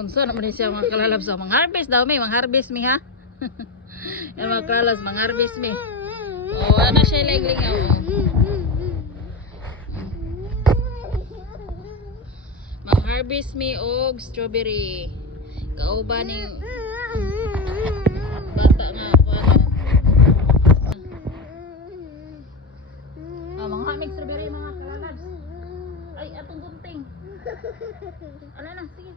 Unsa naman din siya mga kalalabs. So, mga harvest daw may, mga harvest mi ha. Yan mga kalalabs, mga harvest mi. Oh, ano siya ligling oh. Mga harvest mi og strawberry. Kauban ning bata nga ako ano. Mga hamig strawberry mga kalalabs. Ay, atong gunting. Ano na, sige.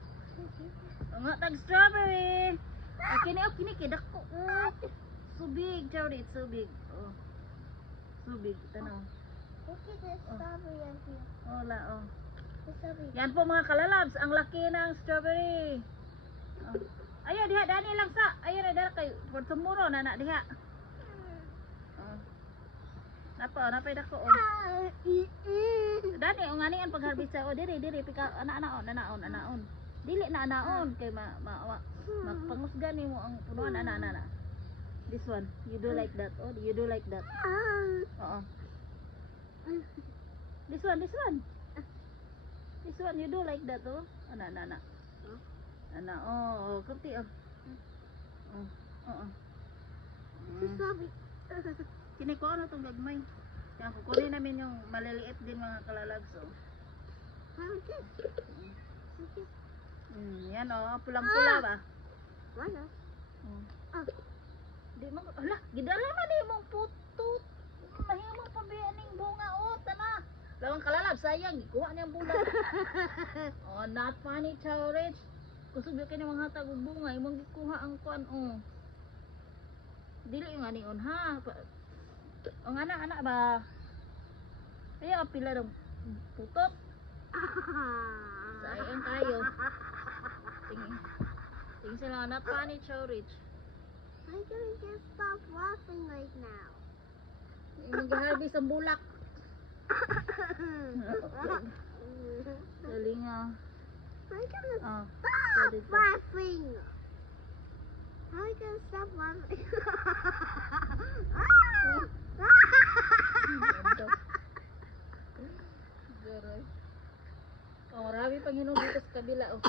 Mga tag strawberry. Ay, kini kidak ko. So big, Charlie, it's so big. Oh. So big, tanaw. Look at the strawberry up here. Wala, oh. The strawberry. Yan po mga kalalabs, ang laki ng strawberry. Oh. Ayo diha, dani lang sa. Ayo na dara kay for tomorrow na diha. Oh. Napay dako oh. Dani o ngani ang pagharvest sa oh diri pika anaon. Dili na anaon kay magpangusgan nimo ang punuan ana. This one, you do like that. Oh, you do like that. Oo. This one. This one you do like that oh. Ana. Ana oh, kunti oh. Oo. The strawberry. Kini ko ano tong gagmay. Kaya kukunin namin yung maliliit din mga kalalabs oh. How's this? Yan oh, pulang-pula ba? Wala. Di mo, hala, gidala man di mong putut. Mahimong pabiyan ning bunga oh, tana. Lawang kalalab sayang, ikuha niyang bulat. Oh, not funny, Taurich. Kusog kay ni mga hatag og bunga, imong gikuha ang kuan oh. Dili yung anion ha. Ang anak ba? Kaya pila ng putot. Sayang tayo. Tingin sila not funny, Taurich. I'm gonna just stop laughing right now. Imong giharvest ang bulak. Galing ah. I'm gonna Oh. stop laughing. I'm gonna stop laughing. Oh, marami pang hinog dito sa kabila oh.